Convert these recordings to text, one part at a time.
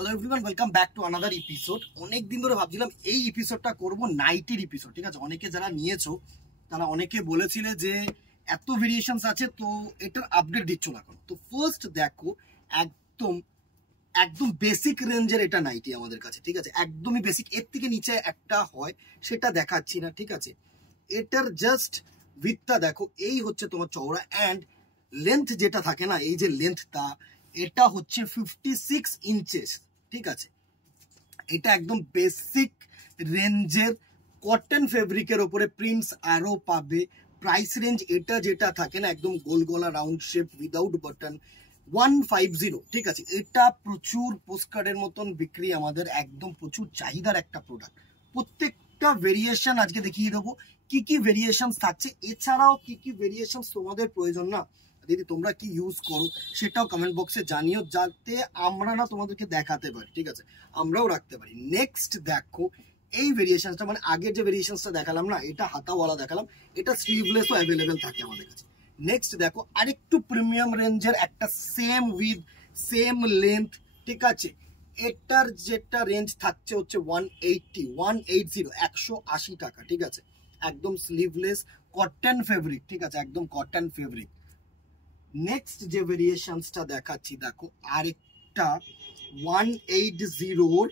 Hello everyone, welcome back to another episode. অনেক দিন ধরে ভাবছিলাম এই এপিসোডটা করব নাইটির এপিসোড। ঠিক আছে, অনেকে যারা নিয়েছো তারা অনেকে বলেছিলে যে এত ভেরিয়েশনস আছে, তো এটার আপডেট দিচ্ছ না কেন। তো ফার্স্ট দেখো, একদম একদম বেসিক রেঞ্জের এটা নাইটি আমাদের কাছে। ঠিক আছে, একদমই বেসিক, এর থেকে নিচে একটা হয় সেটা দেখাচ্ছি না। ঠিক আছে, এটার জাস্ট উইথটা দেখো, এই হচ্ছে তোমার চওড়া, অ্যান্ড লেন্থ যেটা থাকে না, এই যে লেন্থটা, এটা হচ্ছে 56 ইঞ্চেস। ঠিক আছে, এটা একদম বেসিক রেঞ্জের কটন ফেব্রিকের ওপরে প্রিন্টস আরো পাবে। প্রাইস রেঞ্জ এটা যেটা থাকে না, একদম গোল গলা রাউন্ড শেপ উইদাউট বাটন, 150। ঠিক আছে, এটা প্রচুর পোস্টকার্ডের মতন বিক্রি, আমাদের একদম প্রচুর চাহিদার একটা প্রোডাক্ট। প্রত্যেকটা ভেরিয়েশন আজকে দেখিয়ে দেবো কি কি ভেরিয়েশন থাকছে, এছাড়াও কি কি ভেরিয়েশন তোমাদের প্রয়োজন না দিদি তোমরা কি ইউজ করো সেটাও কমেন্ট বক্সে জানিও, যাতে আমরা না তোমাদেরকে দেখাতে পারি। ঠিক আছে, আমরাও রাখতে পারি। নেক্সট দেখো, এই ভেরিয়েশনটা মানে আগের যে ভেরিয়েশনটা দেখালাম না, এটা হাতাওয়ালা দেখালাম, এটা স্লিভলেসও অ্যাভেলেবেল থাকে আমাদের কাছে। নেক্সট দেখো, আরেকটু প্রিমিয়াম রেঞ্জের একটা সেম উইথ সেম লেন্থ। ঠিক আছে, এটার যেটা রেঞ্জ থাকছে হচ্ছে 180 টাকা। ঠিক আছে, একদম স্লিভলেস কটন ফেব্রিক। ঠিক আছে, একদম কটন ফেব্রিক। নেক্সট যে ভেরিয়েশনসটা দেখাচ্ছি দেখো, আরেকটা 180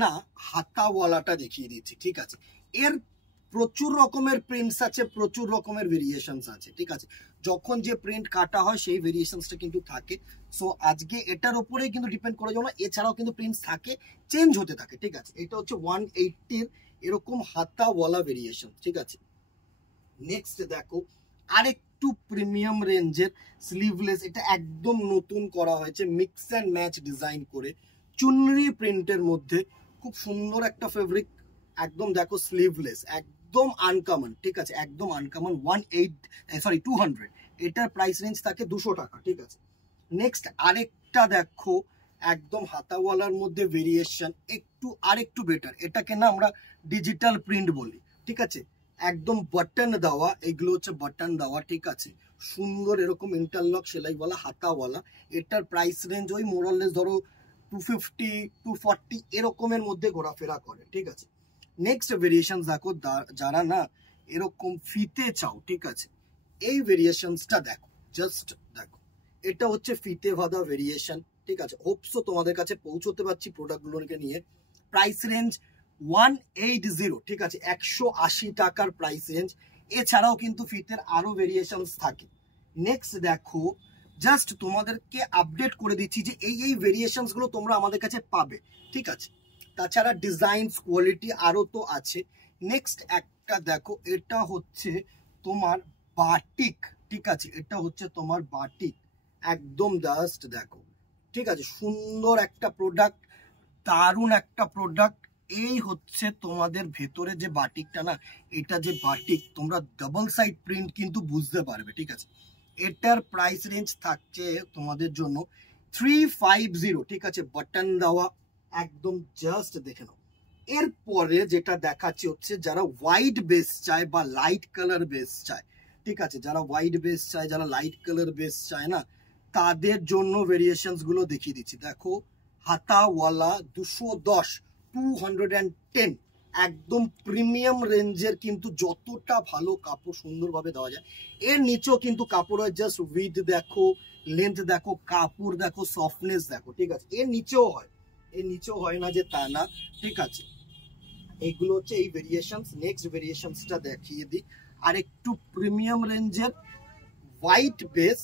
না হাতাওয়ালাটা দেখিয়ে দিচ্ছি। ঠিক আছে, এর প্রচুর রকমের প্রিন্টস আছে, প্রচুর রকমের ভেরিয়েশনস আছে। ঠিক আছে, যখন যে প্রিন্ট কাটা হয় সেই ভেরিয়েশনসটা কিন্তু থাকে। সো আজকে এটার উপরেই কিন্তু ডিপেন্ড করে যাবো না, এছাড়াও কিন্তু প্রিন্টস থাকে, চেঞ্জ হতে থাকে। ঠিক আছে, এটা হচ্ছে 180 এরকম হাতাওয়ালা ভেরিয়েশন। ঠিক আছে, নেক্সট দেখো, আরেকটু প্রিমিয়াম রেঞ্জের স্লিভলেস, এটা একদম নতুন করা হয়েছে, মিক্স অ্যান্ড ম্যাচ ডিজাইন করে চুনরি প্রিন্টের মধ্যে, খুব সুন্দর একটা ফেব্রিক। একদম দেখো স্লিভলেস, একদম আনকমন। ঠিক আছে, একদম আনকমন, 200। এটার প্রাইস রেঞ্জ থাকে 200 টাকা। ঠিক আছে, নেক্সট আরেকটা দেখো, একদম হাতাওয়ালার মধ্যে ভেরিয়েশন, আরেকটু বেটার, এটাকে না আমরা ডিজিটাল প্রিন্ট বলি। ঠিক আছে, একদম বাটন দেওয়া, এগুলো হচ্ছে বাটন দেওয়া। ঠিক আছে, সুন্দর এরকম ইন্টারলক সেলাইওয়ালা হাতাওয়ালা। এটার প্রাইস রেঞ্জ ওই মোরাললেস ধরো 250 240 এরকমের মধ্যে ঘোরাফেরা করে। ঠিক আছে, নেক্সট ভেরিয়েশন দেখো, যারা না এরকম ফিতে চাও, ঠিক আছে, এই ভেরিয়েশনসটা দেখো, জাস্ট দেখো, এটা হচ্ছে ফিতে বাঁধা ভেরিয়েশন। ঠিক আছে, হোপসো তোমাদের কাছে পৌঁছতে পারছি প্রোডাক্টগুলোকে নিয়ে। Price range 180। ঠিক আছে, 180 টাকার প্রাইস রেঞ্জ। এছাড়াও কিন্তু ফিতের আরো ভেরিয়েশনস থাকে। নেক্সট দেখো, জাস্ট তোমাদেরকে আপডেট করে দিচ্ছি যে এই ভেরিয়েশনস গুলো তোমরা আমাদের কাছে পাবে। ঠিক আছে, তাছাড়া ডিজাইনস কোয়ালিটি আরো তো আছে। নেক্সট একটা দেখো, এটা হচ্ছে তোমার বাটিক। ঠিক আছে, এটা হচ্ছে তোমার বাটিক, একদম জাস্ট দেখো। ঠিক আছে, সুন্দর একটা প্রোডাক্ট, দারুণ একটা প্রোডাক্ট। এই হচ্ছে তোমাদের ভেতরে যে বাটিকটা না, এটা যে বাটিক, তোমরা ডাবল সাইড প্রিন্ট কিন্তু বুঝতে পারবে। ঠিক আছে, এটার প্রাইস রেঞ্জ থাকছে তোমাদের জন্য 350। ঠিক আছে, বাটন দেওয়া, একদম জাস্ট দেখে নাও। এরপরে যেটা দেখাচ্ছি হচ্ছে যারা হোয়াইট বেস চায় বা লাইট কালার বেস চায়। ঠিক আছে, যারা হোয়াইট বেস চায়, যারা লাইট কালার বেস চায় না, তাদের জন্য ভেরিয়েশনস গুলো দেখিয়ে দিচ্ছি। দেখো, হাতাওয়ালা 210 একদম প্রিমিয়াম রেঞ্জের, কিন্তু যতটা ভালো কাপড় সুন্দরভাবে দেওয়া যায়। এর নিচেও কিন্তু কাপড় হয়, জাস্ট উইথ দেখো, লেন্থ দেখো, কাপড় দেখো, সফটনেস দেখো। ঠিক আছে, এর নিচেও হয়, এর নিচেও হয় না যে তা না। ঠিক আছে, এইগুলো হচ্ছে এই ভেরিয়েশনস। নেক্সট ভেরিয়েশনসটা দেখিয়ে দিই, আর একটু প্রিমিয়াম রেঞ্জের হোয়াইট বেস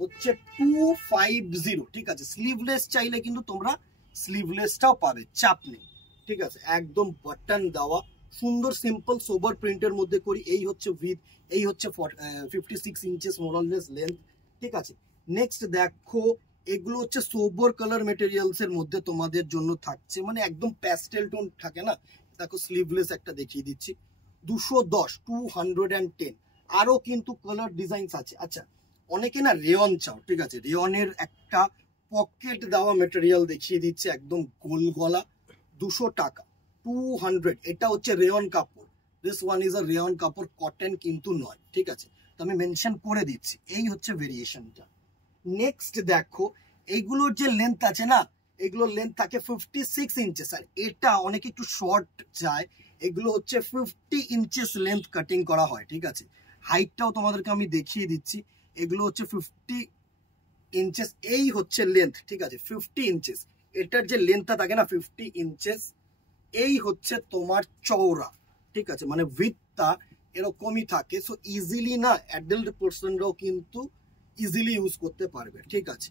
হচ্ছে 250। ঠিক আছে, স্লিভলেস চাইলে কিন্তু তোমরা স্লিভলেসটাও পাবে, চাপ নেই। ঠিক আছে, একদম বাটন দেওয়া, সুন্দর সিম্পল সোবার প্রিন্টের মধ্যে করি। এই হচ্ছে উইথ, এই হচ্ছে 56 ইঞ্চেস মোরাললেস লেন্থ। ঠিক আছে, নেক্সট দেখো, এগুলো হচ্ছে সোবার কালার মেটেরিয়ালস এর মধ্যে তোমাদের জন্য থাকছে, মানে একদম প্যাস্টেল টোন থাকে না। দেখো, স্লিভলেস একটা দেখিয়ে দিচ্ছি, 210। আরো কিন্তু কালার ডিজাইনস আছে। আচ্ছা, অনেকে না রেয়ন চাও। ঠিক আছে, রেয়নের একটা পকেট দেওয়া মেটেরিয়াল দেখিয়ে দিচ্ছে, একদম গোল গলা, 200 টাকা, 200। এটা হচ্ছে রেয়ন কাপড়, this one is a rayon কাপড়, কটন কিন্তু নয়। ঠিক আছে, তো আমি মেনশন করে দিচ্ছি। এই হচ্ছে ভেরিয়েশনটা। নেক্সট দেখো, এইগুলোর যে লেন্থ আছে না, এগুলোর লেন্থ থাকে 56 ইঞ্চেস, আর এটা অনেক একটু শর্ট যায়, এগুলো হচ্ছে 50 ইঞ্চেস লেন্থ কাটিং করা হয়, ঠিক আছে। হাইটটাও তোমাদেরকে আমি দেখিয়ে দিচ্ছি, এগুলো হচ্ছে 50 ইঞ্চেস, এই হচ্ছে লেন্থ, ঠিক আছে, 50 ইঞ্চেস। এটার যে লেন্থটা থাকে না 50 ইঞ্চেস, এই হচ্ছে তোমার চওড়া, ঠিক আছে, মানে উইথটা এরকমই থাকে। সো ইজিলি না অ্যাডাল্ট পার্সনরাও কিন্তু ইজিলি ইউজ করতে পারবে, ঠিক আছে।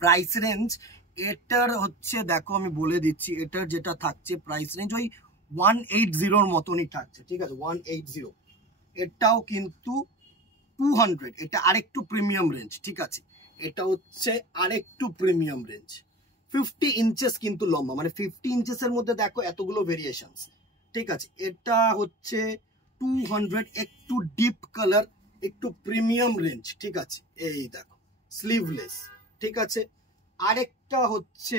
প্রাইস রেঞ্জ এটার হচ্ছে দেখো আমি বলে দিচ্ছি, এটার যেটা থাকছে প্রাইস রেঞ্জ ওই 180 মতনই থাকছে, ঠিক আছে, 180। এটাও কিন্তু 200, এটা আরেকটু প্রিমিয়াম রেঞ্জ, ঠিক আছে, এটা হচ্ছে আরেকটু প্রিমিয়াম রেঞ্জ। 50 ইঞ্চেস কিন্তু লম্বা, মানে 50 ইঞ্চেসের মধ্যে দেখো এতগুলো ভেরিয়েশনস, ঠিক আছে। এটা হচ্ছে 200, একটু ডিপ কালার, একটু প্রিমিয়াম রেঞ্জ, ঠিক আছে। এই দেখো স্লিভলেস, ঠিক আছে। আরেকটা হচ্ছে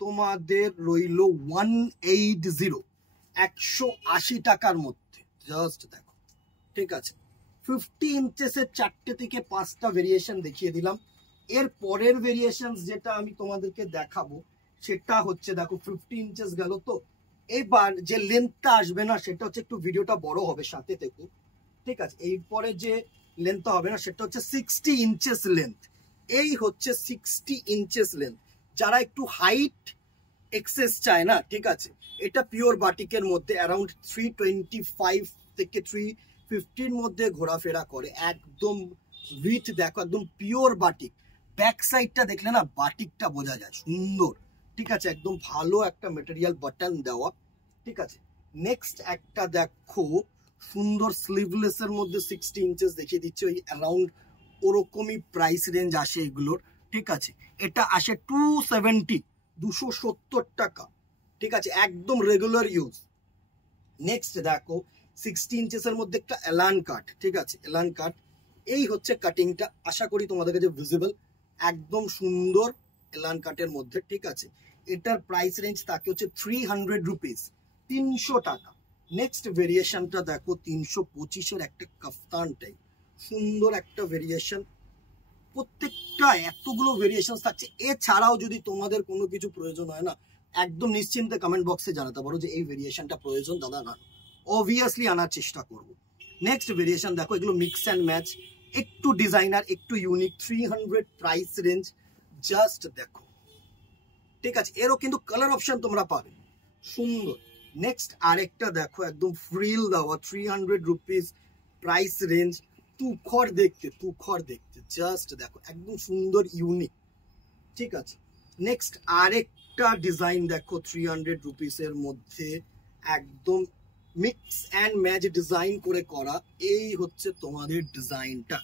তোমাদের রইলো 180, 180 টাকার মধ্যে, জাস্ট দেখো, ঠিক আছে। 50 ইঞ্চেসের 4টে থেকে 5টা ভেরিয়েশন দেখিয়ে দিলাম। এর পরের ভেরিয়েশন যেটা আমি তোমাদেরকে দেখাবো সেটা হচ্ছে দেখো 50 ইঞ্চেস গেল, তো এবার যে লেন্থটা আসবে না সেটা হচ্ছে, একটু ভিডিওটা বড় হবে সাথে থেকে, ঠিক আছে। এরপরে যে লেন্থটা হবে না সেটা হচ্ছে 60 ইঞ্চেস লেন্থ, এই হচ্ছে 60 ইঞ্চেস লেন্থ। যারা একটু হাইট এক্সেস চায় না, ঠিক আছে, এটা পিওর বাটিকের মধ্যে অ্যারাউন্ড 325 থেকে 350 মধ্যে ঘোরাফেরা করে, একদম উইথ দেখো একদম পিওর বাটিক। ব্যাক সাইডটা দেখলে না বাটিকটা বোঝা যায়, সুন্দর, ঠিক আছে, একদম ভালো একটা মেটেরিয়াল বাটন দেওয়া, ঠিক আছে। নেক্সট একটা দেখো সুন্দর স্লিভলেসের মধ্যে 60 ইঞ্চেস দেখিয়ে দিচ্ছে, ওই অ্যারাউন্ড ওরকমই প্রাইস রেঞ্জ আসে এগুলোর, ঠিক আছে। এটা আসে 270 টাকা, ঠিক আছে, একদম রেগুলার ইউজ। নেক্সট দেখো 60 ইঞ্চেসের মধ্যে একটা এলান কাট, ঠিক আছে, এলান কাট, এই হচ্ছে কাটিংটা, আশা করি তোমাদের কাছে ভিজিবল, একদম সুন্দর এলান কাটের মধ্যে, ঠিক আছে। এটার প্রাইস রেঞ্জ থাকে হচ্ছে 300 রুপিস, 300 টাকা। নেক্সট ভেরিয়েশনটা দেখো 325-এর একটা কাফতান টাইপ, সুন্দর একটা ভেরিয়েশন, প্রত্যেকটা এতগুলো ভেরিয়েশন থাকছে। এছাড়াও যদি তোমাদের কোনো কিছু প্রয়োজন হয় না, একদম নিশ্চিন্তে কমেন্ট বক্সে জানাতে পারো যে এই ভেরিয়েশনটা প্রয়োজন দাদা, না অবভিয়াসলি আনার চেষ্টা করব। নেক্সট ভেরিয়েশন দেখো, এগুলো মিক্স অ্যান্ড ম্যাচ, একটু ডিজাইনার, একটু ইউনিক, 300 প্রাইস রেঞ্জ, জাস্ট দেখো, ঠিক আছে। এরও কিন্তু কালার অপশন তোমরা পাবে, সুন্দর। নেক্সট আরেকটা দেখো একদম ফ্রিল দেওয়া, 300 রুপিস প্রাইস রেঞ্জ, তুখর দেখতে, তুখর দেখতে, জাস্ট দেখো একদম সুন্দর ইউনিক, ঠিক আছে। নেক্সট আরেকটা ডিজাইন দেখো 300 রুপিসের মধ্যে, একদম মিক্স অ্যান্ড ম্যাচ ডিজাইন করে করা, এই হচ্ছে তোমাদের ডিজাইনটা,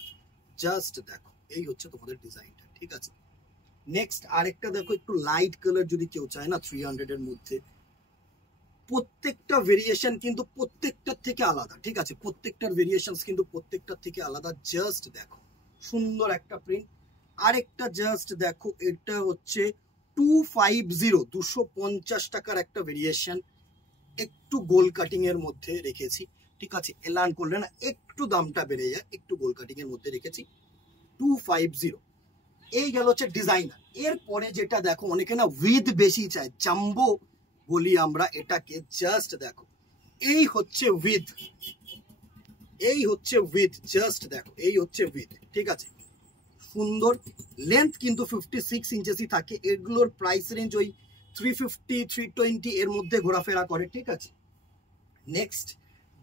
জাস্ট দেখো, এই হচ্ছে তোমাদের ডিজাইনটা, ঠিক আছে। নেক্সট আরেকটা দেখো একটু লাইট কালার যদি কেউ চায় না 300 এর মধ্যে, প্রত্যেকটা ভেরিয়েশন কিন্তু প্রত্যেকটার থেকে আলাদা, ঠিক আছে, প্রত্যেকটার ভেরিয়েশন কিন্তু প্রত্যেকটার থেকে আলাদা, জাস্ট দেখো সুন্দর একটা প্রিন্ট। আরেকটা জাস্ট দেখো, এটা হচ্ছে 250 টাকার একটা ভেরিয়েশন, একটু গোল কাটিং এর মধ্যে রেখেছি, ঠিক আছে, এলান করলে না একটু দামটা বেড়ে যায়, একটু গোল কাটিং এর মধ্যে রেখেছি, 250। এই গেল হচ্ছে ডিজাইনার। এরপরে যেটা দেখো অনেকে না উইথ বেশি চায়, জাম্বো বলি আমরা এটাকে, জাস্ট দেখো, এই হচ্ছে উইথ, এই হচ্ছে উইথ, জাস্ট দেখো, এই হচ্ছে উইথ, ঠিক আছে, সুন্দর। লেন্থ কিন্তু 56 ইঞ্চেসই থাকে, এগুলোর প্রাইস রেঞ্জ ওই 350 320 এর মধ্যে ঘোরাফেরা করে, ঠিক আছে। নেক্সট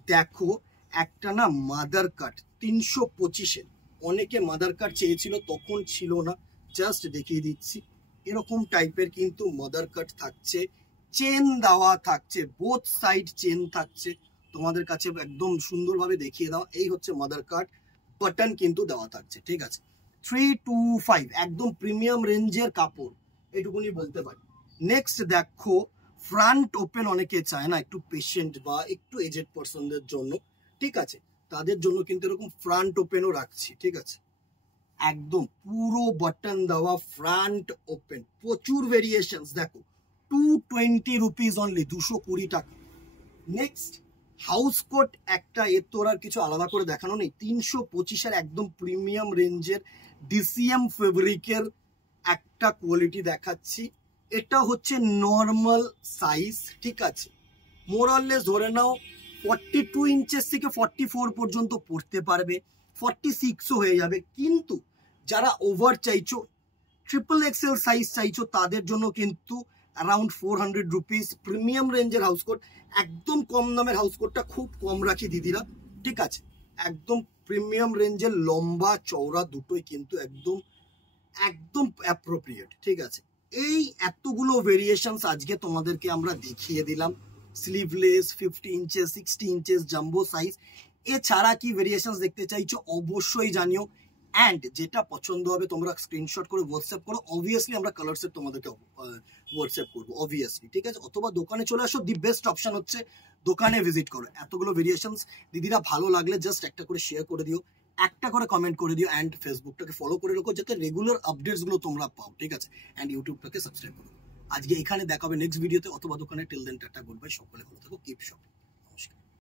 দেখো একটা না মাদার কাট 325-এর, অনেকে মাদার কাট চেয়েছিল, তখন ছিল না, জাস্ট দেখিয়ে দিচ্ছি, এরকম টাইপের কিন্তু মাদার কাট থাকছে, চেন দেওয়া থাকছে, বোথ সাইড চেন থাকছে, তোমাদের কাছে একদম সুন্দরভাবে দেখিয়ে দাও, এই হচ্ছে মাদার কাট, বাটন কিন্তু দেওয়া থাকছে, ঠিক আছে। 325 একদম প্রিমিয়াম রেঞ্জের কাপড়, এটুকুনি বলতে পারি। নেক্সট দেখো ফ্রন্ট ওপেন, অনেকে চায় না একটু পেশেন্ট বা একটু এজেড পার্সনদের জন্য, ঠিক আছে, তাদের জন্য কিন্তু এরকম ফ্রন্ট ওপেনও রাখছি, ঠিক আছে, একদম পুরো বাটন দেওয়া ফ্রন্ট ওপেন, প্রচুর ভেরিয়েশনস দেখো, 220 রুপিস অনলি, 220 টাকা। নেক্সট হাউস কোট একটা, এর তো আর কিছু আলাদা করে দেখানো নেই, 325-এর একদম প্রিমিয়াম রেঞ্জের ডিসিএম ফেব্রিকের একটা কোয়ালিটি দেখাচ্ছি, এটা হচ্ছে নর্মাল সাইজ, ঠিক আছে, মোরাললেস ধরে নাও 42 ইঞ্চেস থেকে 44 পর্যন্ত পড়তে পারবে, 46ও হয়ে যাবে। কিন্তু যারা ওভার চাইছো, ট্রিপল এক্সেল সাইজ চাইছো, তাদের জন্য কিন্তু অ্যারাউন্ড 400 রুপিস প্রিমিয়াম রেঞ্জের হাউস কোট। একদম কম দামের হাউস কোটটা খুব কম রাখি দিদিরা, ঠিক আছে, একদম প্রিমিয়াম রেঞ্জের লম্বা চওড়া দুটোই কিন্তু একদম একদম অ্যাপ্রোপ্রিয়েট, ঠিক আছে। এই এতগুলো ভেরিয়েশনস আজকে তোমাদেরকে আমরা দেখিয়ে দিলাম, sleeveless, 50 inches, 60 inches, jumbo size. এছাড়া কি ভেরিয়েশনস দেখতে চাইছো অবশ্যই জানিও, অ্যান্ড যেটা পছন্দ হবে তোমরা স্ক্রিনশট করে হোয়াটসঅ্যাপ করো। অবভিয়াসলি আমরা কালার সেট তোমাদেরকে হোয়াটসঅ্যাপ করবো, অবভিয়াসলি, ঠিক আছে। অথবা দোকানে চলে আসো, দি বেস্ট অপশন হচ্ছে দোকানে ভিজিট করো। এতগুলো ভেরিয়েশনস দিদিরা ভালো লাগলে জাস্ট একটা করে শেয়ার করে দিও, একটা করে কমেন্ট করে দিও, অ্যান্ড ফেসবুকটাকে ফলো করে রাখো যাতে রেগুলার আপডেটস গুলো তোমরা পাও, ঠিক আছে। অ্যান্ড ইউটিউবটাকে সাবস্ক্রাইব করো। আজকে এখানে দেখাবে নেক্সট ভিডিওতে অথবা দোকানে। Till then tata, good bye, সকলে ভালো থাকো, কিপ শপিং।